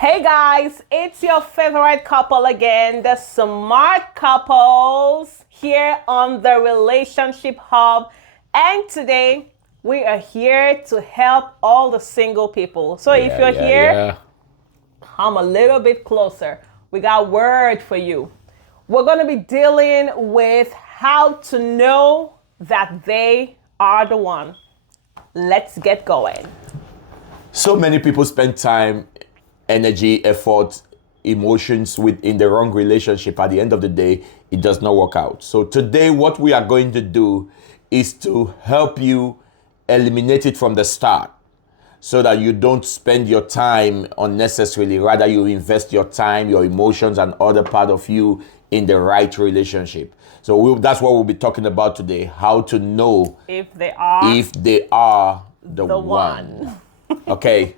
Hey guys, it's your favorite couple again, the Smart Couples, here on the Relationship Hub. And today we are here to help all the single people. So if you're here, come a little bit closer. We got word for you. We're going to be dealing with how to know that they are the one. Let's get going. So many people spend time, energy, effort, emotions within the wrong relationship. At the end of the day, it does not work out. So today, what we are going to do is to help you eliminate it from the start so that you don't spend your time unnecessarily. Rather, you invest your time, your emotions, and other part of you in the right relationship. So that's what we'll be talking about today, how to know if they are the one. Okay.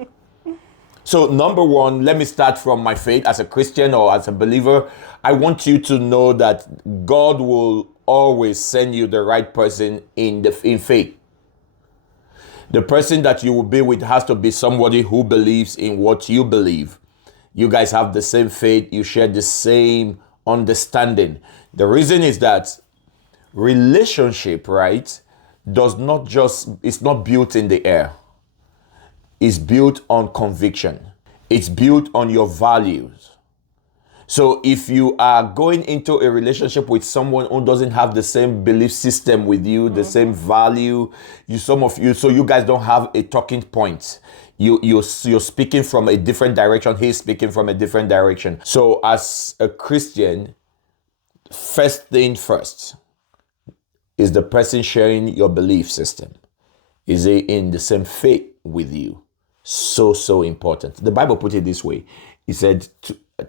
So number one, let me start from my faith as a Christian or as a believer. I want you to know that God will always send you the right person in faith. The person that you will be with has to be somebody who believes in what you believe. You guys have the same faith. You share the same understanding. The reason is that relationship, right, it's not built in the air. It's built on conviction. It's built on your values. So if you are going into a relationship with someone who doesn't have the same belief system with you, the same value, so you guys don't have a talking point. You're speaking from a different direction. He's speaking from a different direction. So as a Christian, first thing first is the person sharing your belief system. Is he in the same faith with you? So important. The Bible put it this way. It said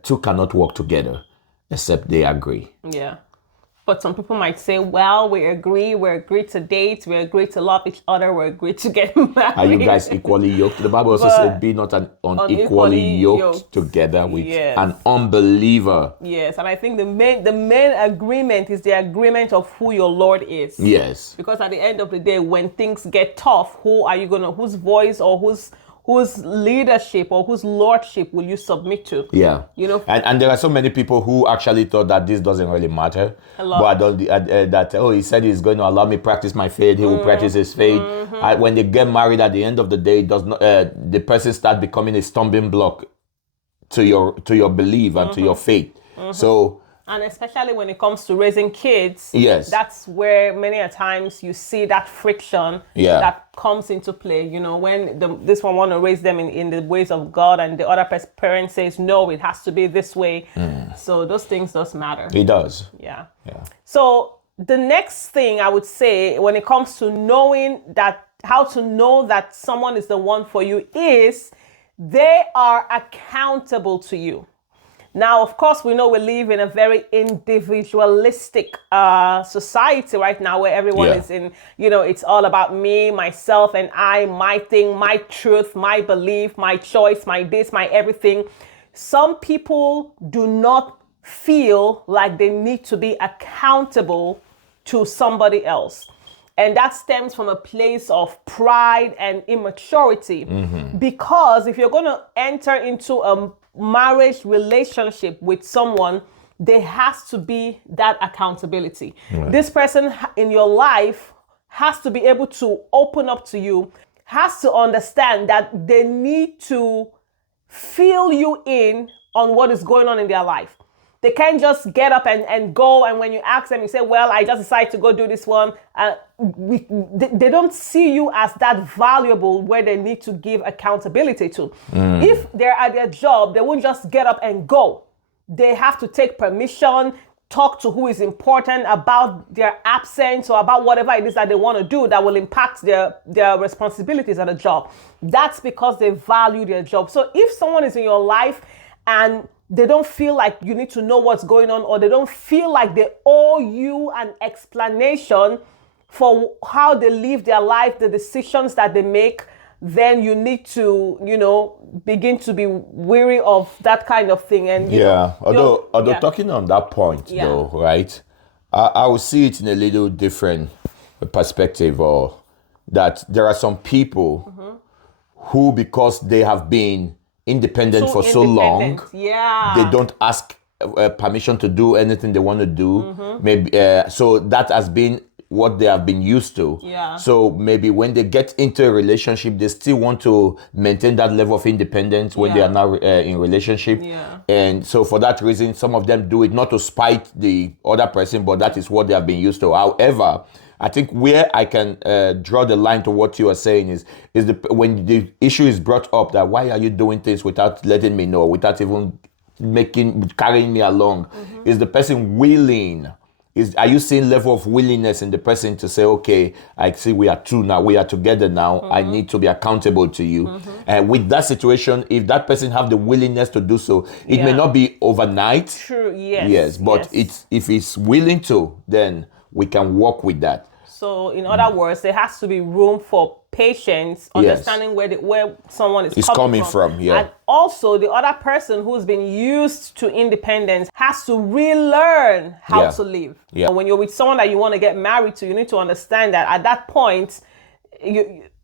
two cannot work together except they agree. Yeah. But some people might say, well, we agree to date, we agree to love each other, we agree to get married. Are you guys equally yoked? The Bible also said, be not unequally yoked together with an unbeliever. Yes, and I think the main agreement is the agreement of who your Lord is. Yes. Because at the end of the day, when things get tough, whose voice or whose leadership or whose lordship will you submit to? Yeah. You know, and there are so many people who actually thought that this doesn't really matter. But he said he's going to allow me practice my faith. He will practice his faith. When they get married, at the end of the day, it does not. The person starts becoming a stumbling block to your belief and to your faith. So. And especially when it comes to raising kids, yes, that's where many a times you see that friction that comes into play. You know, when this one want to raise them in the ways of God and the other parent says, no, it has to be this way. So those things does matter. It does. Yeah. So the next thing I would say when it comes to how to know that someone is the one for you is they are accountable to you. Now, of course, we know we live in a very individualistic society right now where everyone is in, it's all about me, myself, and I, my thing, my truth, my belief, my choice, my this, my everything. Some people do not feel like they need to be accountable to somebody else. And that stems from a place of pride and immaturity. Because if you're going to enter into a marriage relationship with someone, there has to be that accountability. This person in your life has to be able to open up to you, has to understand that they need to fill you in on what is going on in their life. They can't just get up and go, and when you ask them, you say, well, I just decided to go do this one. They don't see you as that valuable where they need to give accountability to. If they're at their job, they won't just get up and go. They have to take permission, talk to who is important about their absence or about whatever it is that they want to do that will impact their responsibilities at a job. That's because they value their job. So if someone is in your life and they don't feel like you need to know what's going on, or they don't feel like they owe you an explanation for how they live their life, the decisions that they make, then you need to, begin to be weary of that kind of thing. And although talking on that point though, right? I would see it in a little different perspective, or that there are some people who, because they have been independent So for so long. Yeah. They don't ask permission to do anything they want to do. Maybe so that has been what they have been used to. Yeah. So maybe when they get into a relationship, they still want to maintain that level of independence when they Yeah. are now in relationship. Yeah. And so for that reason, some of them do it not to spite the other person, but that is what they have been used to. However, I think where I can draw the line to what you are saying is when the issue is brought up that why are you doing things without letting me know, without even carrying me along, is the person willing? Are you seeing level of willingness in the person to say, okay, I see we are two now, we are together now, I need to be accountable to you. And with that situation, if that person have the willingness to do so, it may Yeah. not be overnight. True. Yes. Yes, but yes. if it's willing to, then we can work with that. So, in other words, there has to be room for patience, understanding where someone is coming from. Yeah. And also, the other person who's been used to independence has to relearn how Yeah. to live. Yeah. And when you're with someone that you want to get married to, you need to understand that at that point,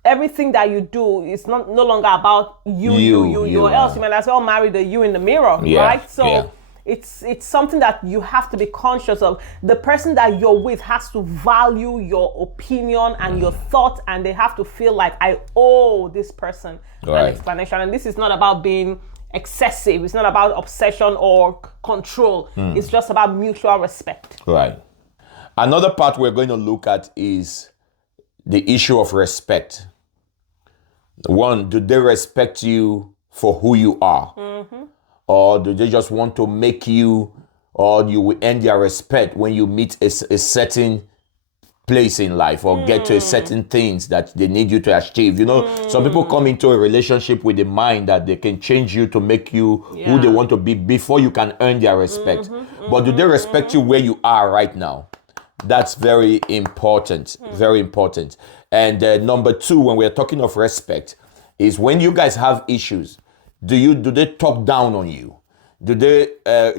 everything that you do is no longer about you. Or else you might as well marry the you in the mirror, Yeah. right? So. Yeah. It's something that you have to be conscious of. The person that you're with has to value your opinion and your thought, and they have to feel like I owe this person an Right. explanation. And this is not about being excessive. It's not about obsession or control. It's just about mutual respect. Right. Another part we're going to look at is the issue of respect. One, do they respect you for who you are? Or do they just want to make you, or you will earn their respect when you meet a certain place in life or get to a certain things that they need you to achieve? You know, some people come into a relationship with the mind that they can change you to make you who they want to be before you can earn their respect. But do they respect you where you are right now? That's very important, very important. And number two, when we're talking of respect, is when you guys have issues, do they talk down on you? Do they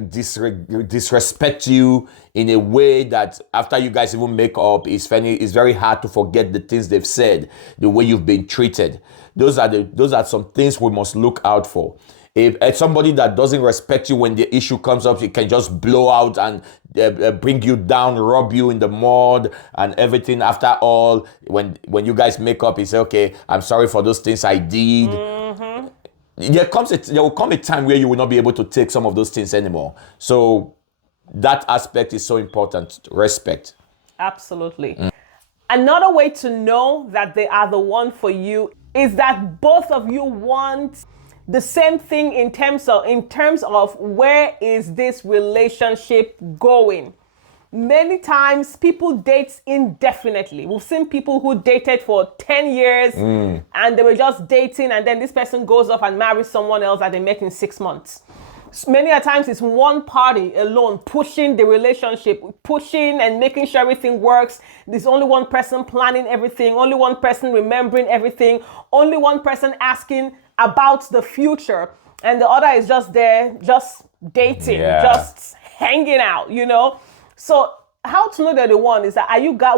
disrespect you in a way that after you guys even make up, it's very hard to forget the things they've said, the way you've been treated? Those are some things we must look out for. If somebody that doesn't respect you when the issue comes up, it can just blow out and bring you down, rub you in the mud and everything. After all, when you guys make up, it's okay, I'm sorry for those things I did. There will come a time where you will not be able to take some of those things anymore. So that aspect is so important. Respect. Absolutely. Another way to know that they are the one for you is that both of you want the same thing in terms of where is this relationship going. Many times people date indefinitely. We've seen people who dated for 10 years and they were just dating, and then this person goes off and marries someone else that they met in 6 months. Many a times it's one party alone pushing the relationship, pushing and making sure everything works. There's only one person planning everything, only one person remembering everything, only one person asking about the future, and the other is just there, just dating, just hanging out, you know? So how to know they're the one is that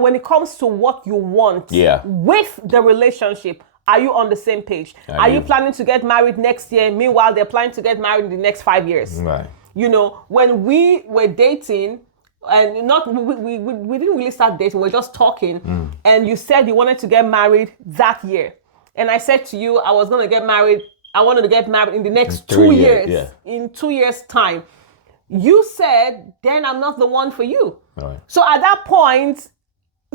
when it comes to what you want with the relationship, are you on the same page? Are you planning to get married next year? Meanwhile, they're planning to get married in the next 5 years. Right. You know, when we were dating, and we didn't really start dating, we were just talking, and you said you wanted to get married that year. And I said to you, I wanted to get married in the next 2 years. Yeah. In 2 years' time. You said, then I'm not the one for you. Right. So at that point,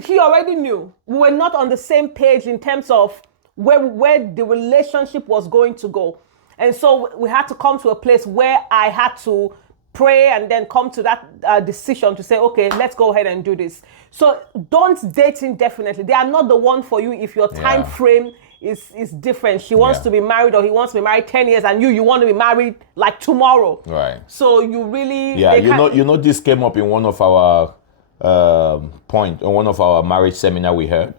he already knew. We were not on the same page in terms of where the relationship was going to go. And so we had to come to a place where I had to pray and then come to that decision to say, okay, let's go ahead and do this. So don't date indefinitely. They are not the one for you if your time frame is different. She wants to be married, or he wants to be married 10 years, and you want to be married like tomorrow. Right. So you really... you know this came up in one of our one of our marriage seminar we heard,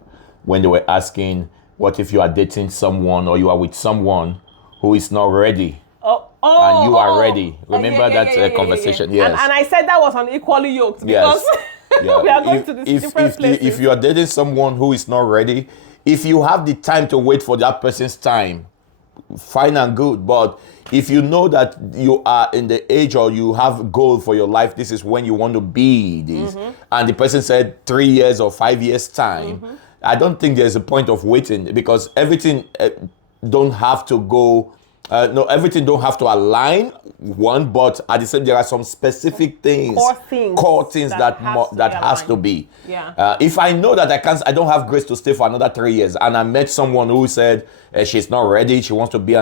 when they were asking, what if you are dating someone or you are with someone who is not ready? And you are ready. Remember that conversation? Yeah. Yes. And I said that was unequally yoked because we are going to these different places. If you are dating someone who is not ready, if you have the time to wait for that person's time, fine and good. But if you know that you are in the age or you have goal for your life, this is when you want to be this, and the person said 3 years or 5 years time, I don't think there's a point of waiting, because everything don't have to go. No, everything don't have to align one, but at the same, there are some specific things, core things that has to be. Yeah. If I know that I don't have grace to stay for another 3 years, and I met someone who said she's not ready, she wants to be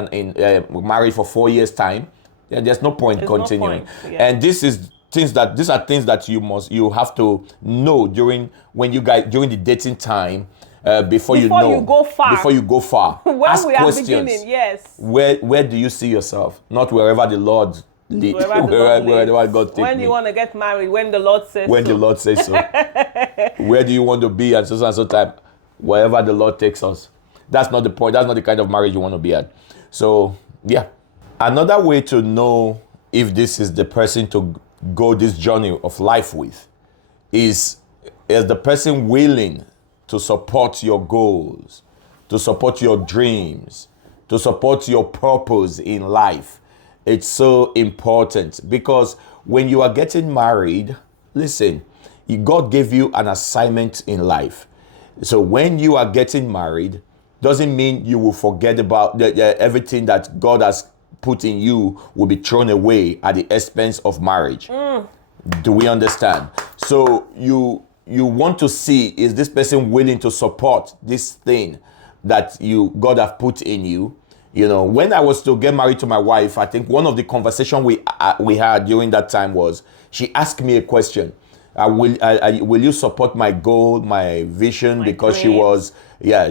married for 4 years time, yeah, there's no point continuing. No point. Yeah. And these are things that you have to know during the dating time. Before you go far, when we are beginning, yes. Where do you see yourself? Not wherever the Lord leads. Wherever God takes When you want to get married, when the Lord says the Lord says so. Where do you want to be at so time? Wherever the Lord takes us. That's not the point. That's not the kind of marriage you want to be at. So, yeah. Another way to know if this is the person to go this journey of life with is the person willing to support your goals, to support your dreams, to support your purpose in life. It's so important, because when you are getting married, listen, God gave you an assignment in life. So when you are getting married, doesn't mean you will forget about everything that God has put in you will be thrown away at the expense of marriage. Do we understand? So you want to see, is this person willing to support this thing that God have put in you? You know, when I was to get married to my wife, I think one of the conversation we had during that time was, she asked me a question. Will you support my goal, my vision? Because dreams.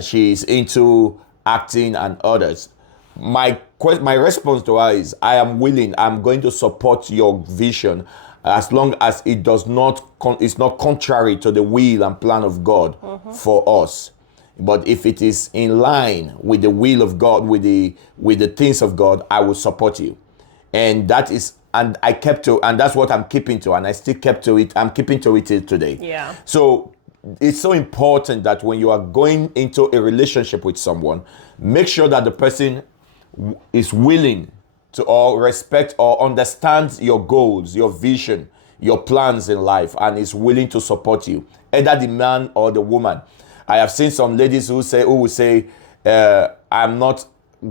She's into acting and others. My response to her is, I am willing. I'm going to support your vision, as long as it's not contrary to the will and plan of God for us. But if it is in line with the will of God, with the things of God, I will support you. And that's what I'm keeping to, and I still kept to it. I'm keeping to it till today. Yeah. So it's so important that when you are going into a relationship with someone, make sure that the person is willing to or respect or understand your goals, your vision, your plans in life, and is willing to support you, either the man or the woman. I have seen some ladies who will say, I'm not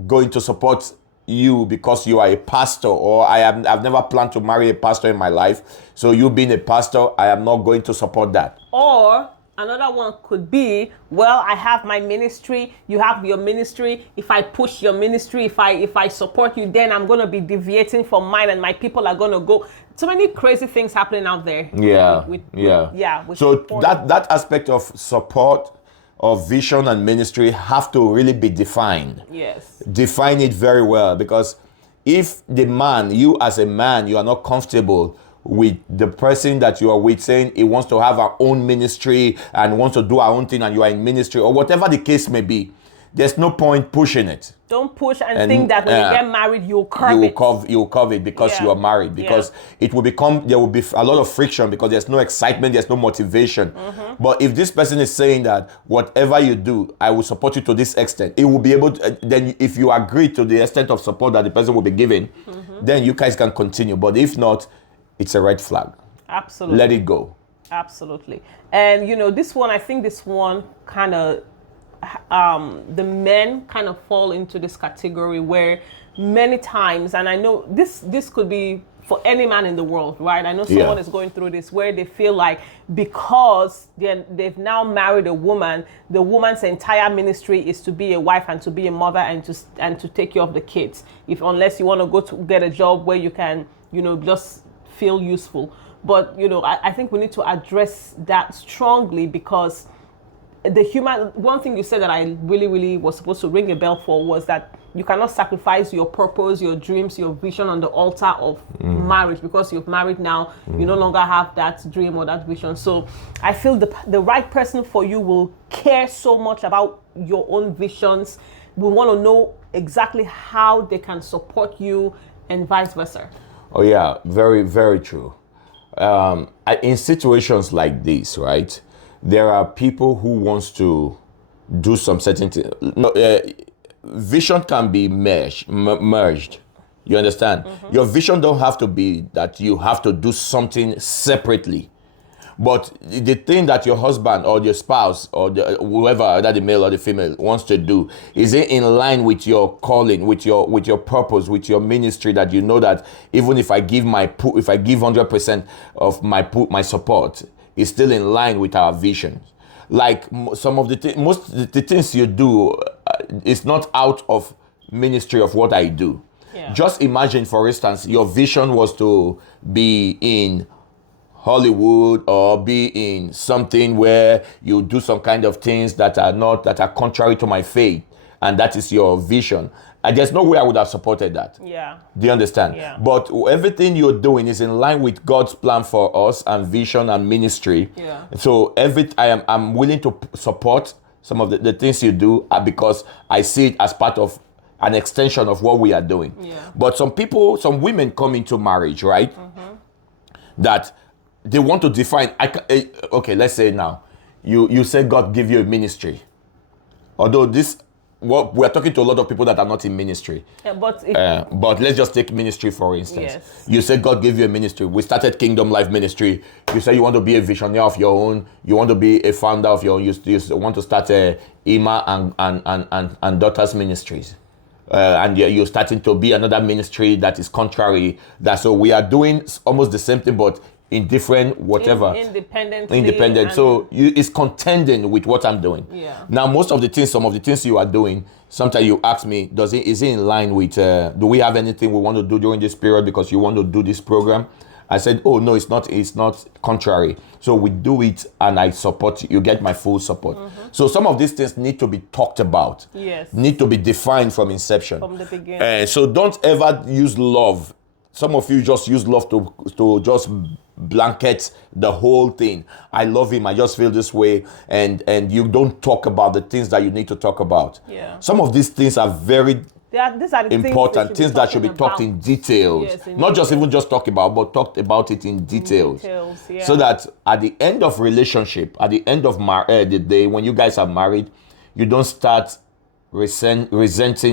going to support you because you are a pastor, or I've never planned to marry a pastor in my life. So you being a pastor, I am not going to support that. Or another one could be, well, I have my ministry, you have your ministry. If I push your ministry, if I support you, then I'm going to be deviating from mine, and my people are going to go. So many crazy things happening out there. So that aspect of support, of vision and ministry have to really be defined. Yes. Define it very well, because if you as a man, you are not comfortable with the person that you are with saying he wants to have our own ministry and wants to do our own thing, and you are in ministry, or whatever the case may be, there's no point pushing it. Don't push and think that when you get married, you'll curb it because you are married. Because there will be a lot of friction, because there's no excitement, there's no motivation. But if this person is saying that whatever you do, I will support you to this extent, it will be able to, then if you agree to the extent of support that the person will be giving, then you guys can continue. But if not, it's a red flag. Absolutely. Let it go. Absolutely. And I think this one kind of, the men kind of fall into this category where many times, and I know this could be for any man in the world, right? I know someone is going through this, where they feel like because they've now married a woman, the woman's entire ministry is to be a wife and to be a mother and to take care of the kids. Unless you want to go to get a job where you can, just feel useful. But I think we need to address that strongly, because one thing you said that I really, really was supposed to ring a bell for was that you cannot sacrifice your purpose, your dreams, your vision on the altar of marriage, because you've married now. You no longer have that dream or that vision. So I feel the right person for you will care so much about your own visions. We want to know exactly how they can support you, and vice versa. Oh yeah, very, very true. In situations like this, right? There are people who wants to do some certain thing. vision can be merged. You understand? Your vision don't have to be that you have to do something separately. But the thing that your husband or your spouse or whoever, either the male or the female, wants to do, is it in line with your calling, with your purpose, with your ministry, that you know that even if I give 100% of my support, it's still in line with our vision. Like some of most of the things you do is not out of ministry of what I do. Yeah. Just imagine, for instance, your vision was to be in Hollywood or be in something where you do some kind of things that are contrary to my faith, and that is your vision. And there's no way I would have supported that. Yeah. Do you understand? Yeah. But everything you're doing is in line with God's plan for us and vision and ministry. Yeah. So I'm willing to support some of the things you do because I see it as part of an extension of what we are doing. Yeah. But some women come into marriage, right? That they want to define. Okay, let's say now, you say God give you a ministry. Although we're talking to a lot of people that are not in ministry. Yeah, but let's just take ministry for instance. Yes. You say God gave you a ministry. We started Kingdom Life Ministry. You say you want to be a visionary of your own. You want to be a founder of your own. You want to start a Ima and Daughters Ministries. And you're starting to be another ministry that is contrary. So we are doing almost the same thing, but in different whatever. Independent. So it's contending with what I'm doing. Yeah. Now, some of the things you are doing, sometimes you ask me, is it in line with, do we have anything we want to do during this period because you want to do this program? I said, oh, no, it's not contrary. So we do it and I support you. You get my full support. So some of these things need to be talked about. Yes. Need to be defined from inception. From the beginning. So don't ever use love. Some of you just use love to just blanket the whole thing. I love him. I just feel this way. And you don't talk about the things that you need to talk about. Yeah. Some of these things are very these are the important things that should be talked in details. Yes, in not just details. even just talk about, but talked about it in details. Yeah. So that at the end of relationship, at the end of the day, when you guys are married, you don't start resenting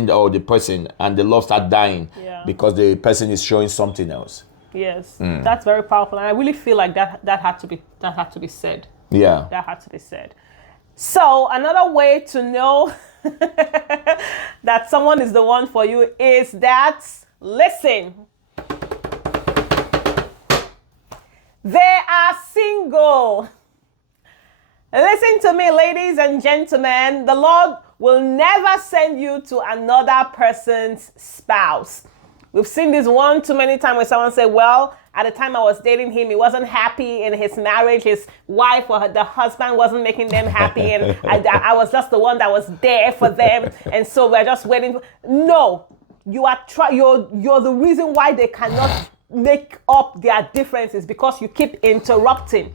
the person and the love start dying because the person is showing something else. Yes, that's very powerful, and I really feel like that had to be said. Yeah, that had to be said. So another way to know that someone is the one for you is that, listen, they are single. Listen to me, ladies and gentlemen. The Lord will never send you to another person's spouse. We've seen this one too many times where someone said, well, at the time I was dating him, he wasn't happy in his marriage. His wife or the husband wasn't making them happy. And I was just the one that was there for them. And so we're just waiting. No, you're the reason why they cannot make up their differences, because you keep interrupting.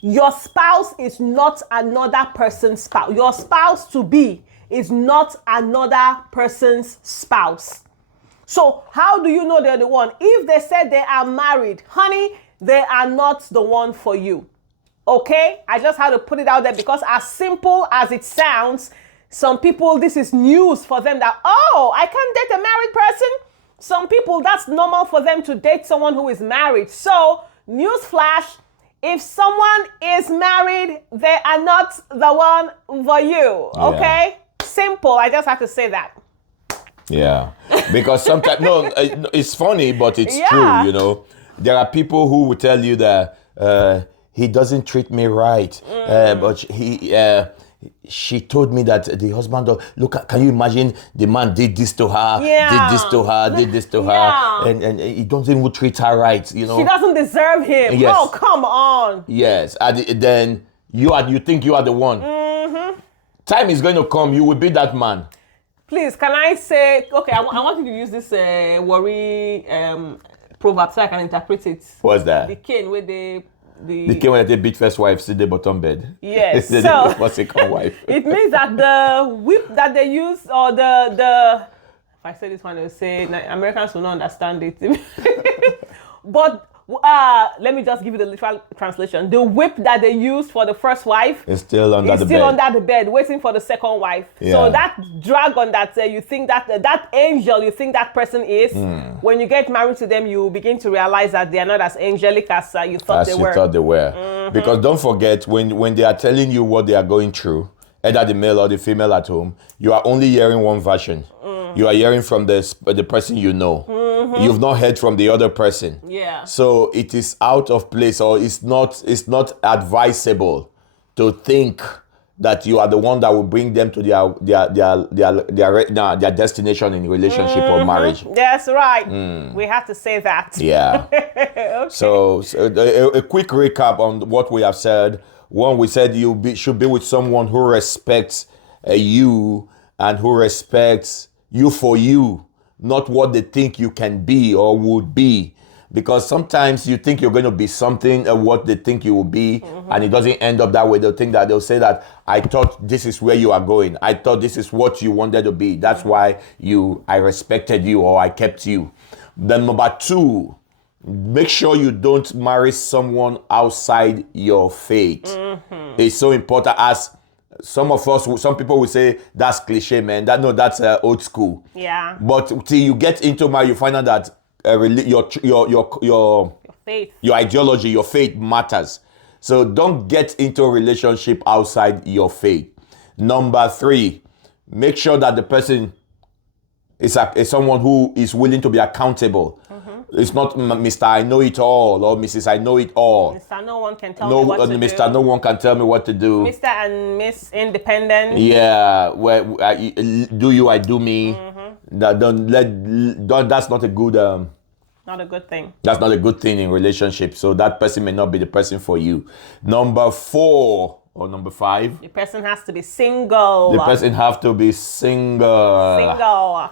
Your spouse is not another person's spouse. Your spouse to be is not another person's spouse. So how do you know they're the one? If they said they are married, honey, they are not the one for you. Okay? I just had to put it out there because as simple as it sounds, some people, this is news for them that, oh, I can't date a married person. Some people, that's normal for them to date someone who is married. So, newsflash, if someone is married, they are not the one for you. Okay? Yeah. Simple. I just have to say that. Yeah, because sometimes, it's funny, but it's true, you know. There are people who will tell you that he doesn't treat me right, but she told me that the husband, look, can you imagine the man did this to her, did this to her, and he doesn't even treat her right, you know. She doesn't deserve him. Yes. Oh, come on. Yes, then you think you are the one. Mm-hmm. Time is going to come, you will be that man. Please, can I say, okay, I want you to use this worry proverb so I can interpret it. What's that? The cane where the cane when they beat first wife, sit the bottom bed. Yes. So the second wife. It means that the whip that they use, or the if I say this one, they'll say Americans will not understand it. But Let me just give you the literal translation. The whip that they used for the first wife It's still under is the still bed. under the bed, waiting for the second wife. Yeah. So that dragon that you think that angel you think that person is, when you get married to them, you begin to realize that they are not as angelic as you thought As they you were. thought they were. Because don't forget, when they are telling you what they are going through, either the male or the female at home, you are only hearing one version. You are hearing from the person you know. You've not heard from the other person. Yeah. So it is out of place, or it's not advisable to think that you are the one that will bring them to their destination in relationship or marriage. That's right. We have to say that. Yeah. Okay. So a quick recap on what we have said. One, we said should be with someone who respects you and who respects you for you, not what they think you can be or would be. Because sometimes you think you're going to be something, what they think you will be, and it doesn't end up that way. They'll say that, I thought this is where you are going. I thought this is what you wanted to be. That's why I respected you, or I kept you. Then number two, make sure you don't marry someone outside your faith. It's so important. As some people will say, that's cliche, man. That's old school. Yeah. But till you get into marriage, you find out that your Faith. your ideology, your faith matters. So don't get into a relationship outside your faith. Number three, make sure that the person is someone who is willing to be accountable. It's not Mr. I know it all or Mrs. I know it all. Mr. No one can tell me what to Mr. do. No one can tell me what to do. Mr. and Miss Independent. Yeah, do you, I do me. That's not a good Not a good thing. That's not a good thing in relationship. So that person may not be the person for you. Number 4 or number 5. The person has to be single. The person have to be single. Single.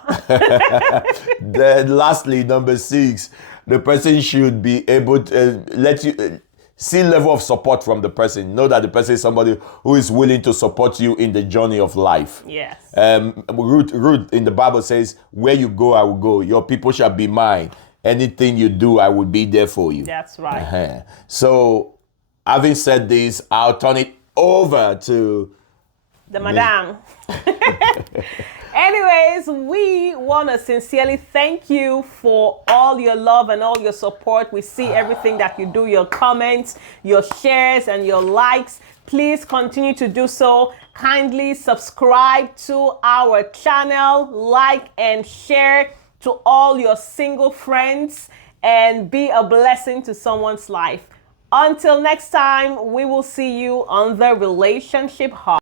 Then lastly, number 6, the person should be able to let you see level of support from the person. Know that the person is somebody who is willing to support you in the journey of life. Yes. Ruth in the Bible says, where you go, I will go. Your people shall be mine. Anything you do, I will be there for you. That's right. So, having said this, I'll turn it over to the madam. Anyways, we want to sincerely thank you for all your love and all your support. We see everything that you do, your comments, your shares, and your likes. Please continue to do so. Kindly subscribe to our channel, like and share to all your single friends, and be a blessing to someone's life. Until next time, we will see you on the Relationship Hub.